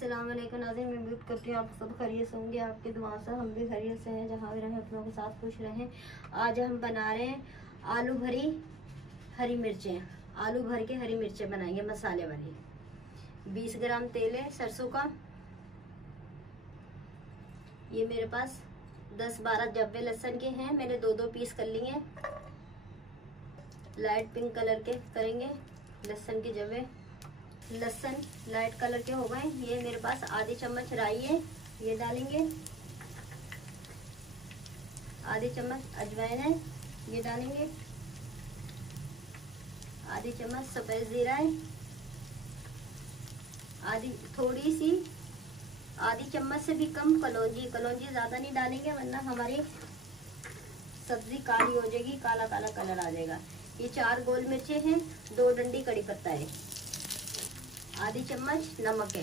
अस्सलाम वालेकुम नाज़रीन, मैं उम्मीद करती हूँ आप सब खैरियत से होंगे। आपकी दुआ से हम भी खैरियत से हैं, जहाँ भी रहें अपनों के साथ खुश रहें। आज हम बना रहे हैं आलू भरी हरी मिर्चें। आलू भर के हरी मिर्चें बनाएंगे मसाले वाली। 20 ग्राम तेल है सरसों का। ये मेरे पास 10-12 जब्बे लहसुन के हैं, मैंने 2-2 पीस कर लिए हैं। लाइट पिंक कलर के करेंगे लहसुन के जब्बे। लहसुन लाइट कलर के हो गए। ये मेरे पास आधी चम्मच राई है, ये डालेंगे। आधी चम्मच अजवाइन है, ये डालेंगे। आधी चम्मच सफेद जीरा है। आधी चम्मच से भी कम कलौंजी। कलौंजी ज्यादा नहीं डालेंगे वरना हमारी सब्जी काली हो जाएगी, काला काला कलर आ जाएगा। ये 4 गोल मिर्चे हैं, 2 डंडी कड़ी पत्ता है। आधी चम्मच नमक है।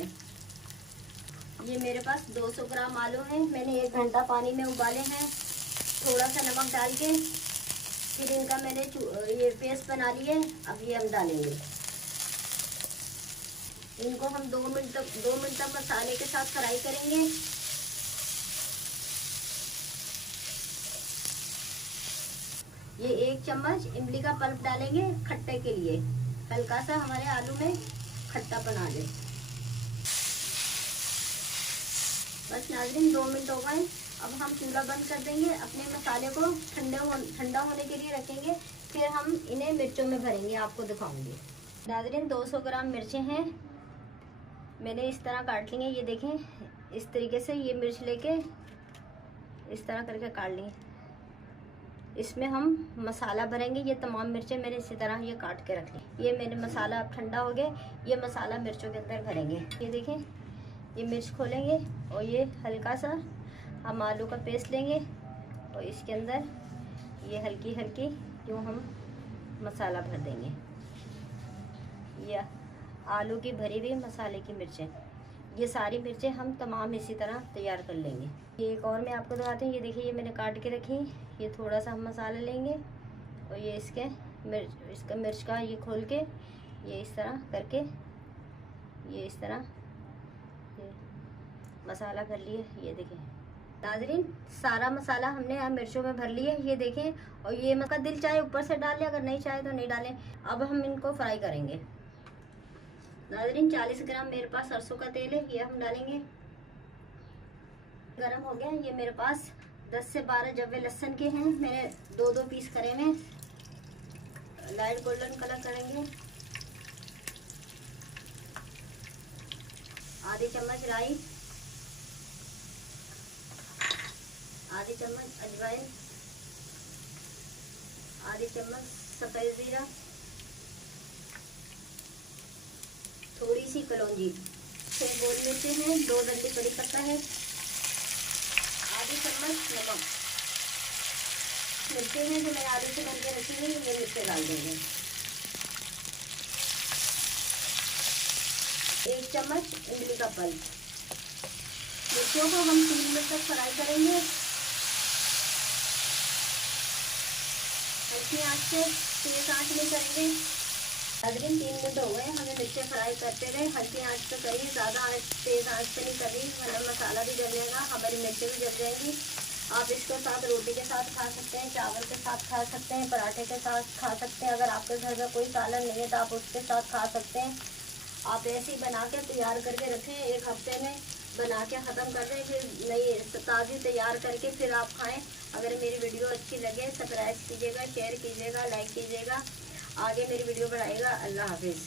ये मेरे पास 200 ग्राम आलू हैं, मैंने 1 घंटा पानी में उबाले हैं थोड़ा सा नमक डाल के। फिर इनका मैंने ये पेस्ट बना ली है। अब ये हम डालेंगे। इनको हम 2 मिनट तक मसाले के साथ फ्राई करेंगे। ये 1 चम्मच इमली का पल्प डालेंगे खट्टे के लिए, हल्का सा हमारे आलू में खट्टा बना दे। बस नाज़रीन 2 मिनट हो गए। अब हम चूल्हा बंद कर देंगे। अपने मसाले को ठंडा होने के लिए रखेंगे। फिर हम इन्हें मिर्चों में भरेंगे, आपको दिखाऊंगी। नाज़रीन 200 ग्राम मिर्चें हैं, मैंने इस तरह काट ली हैं। ये देखें, इस तरीके से ये मिर्च लेके इस तरह करके काट ली। इसमें हम मसाला भरेंगे। ये तमाम मिर्चें मैंने इसी तरह ये काट के रख ली। ये मेरे मसाला अब ठंडा हो गया। ये मसाला मिर्चों के अंदर भरेंगे। ये देखें, ये मिर्च खोलेंगे और ये हल्का सा हम आलू का पेस्ट लेंगे और इसके अंदर ये हल्की हल्की यूँ हम मसाला भर देंगे। ये आलू की भरी हुई मसाले की मिर्चें, ये सारी मिर्चें हम तमाम इसी तरह तैयार कर लेंगे। ये एक और मैं आपको दिखाती हूँ। ये देखिए, ये मैंने काट के रखी। ये थोड़ा सा हम मसाला लेंगे और ये इसका मिर्च का ये खोल के ये इस तरह करके ये इस तरह ये मसाला भर लिए। ये देखें नाज़रीन, सारा मसाला हमने मिर्चों में भर लिया। ये देखें, और ये मक्का दिल चाहे ऊपर से डाल ले, अगर नहीं चाहे तो नहीं डालें। अब हम इनको फ्राई करेंगे। नाज़रीन 40 ग्राम मेरे पास सरसों का तेल है, ये हम डालेंगे। गरम हो गया। ये मेरे पास 10 से 12 जब्बे लहसुन के हैं, मैंने 2-2 पीस करे हैं। लाइट गोल्डन कलर करेंगे। आधी चम्मच राई, आधी चम्मच अजवाइन, आधी चम्मच सफेद जीरा, थोड़ी सी कलौंजी, 6 गोल मिर्चे हैं, 2 डंडी कड़ी पत्ता है, आधी चम्मच नमक। मिर्चे हैं जो मैंने आलू से भर के रखी है, ये मिर्चे डाल देंगे। 1 चम्मच इमली का पल्प। मिर्चों को हम 3 मिनट तक फ्राई करेंगे हल्की आंच से, तेज आंच में करेंगे। नाज़रीन 3 मिनट हो गए, हमें मिर्चें फ्राई करते रहे। हल्की आंच पे करिए, ज़्यादा तेज़ आंच पे नहीं करिए वरना मसाला भी जल जाएगा, हमारी मिर्चें भी जल जाएंगी। आप इसके साथ रोटी के साथ खा सकते हैं, चावल के साथ खा सकते हैं, पराठे के साथ खा सकते हैं। अगर आपके घर में कोई सालन नहीं है तो आप उसके साथ खा सकते हैं। आप ऐसे ही बना के तैयार करके रखें, 1 हफ्ते में बना के ख़त्म कर दें, फिर नई ताज़ी तैयार करके फिर आप खाएँ। अगर मेरी वीडियो अच्छी लगे सब्सक्राइब कीजिएगा, शेयर कीजिएगा, लाइक कीजिएगा, आगे मेरी वीडियो बढ़ाएगा। अल्लाह हाफिज़।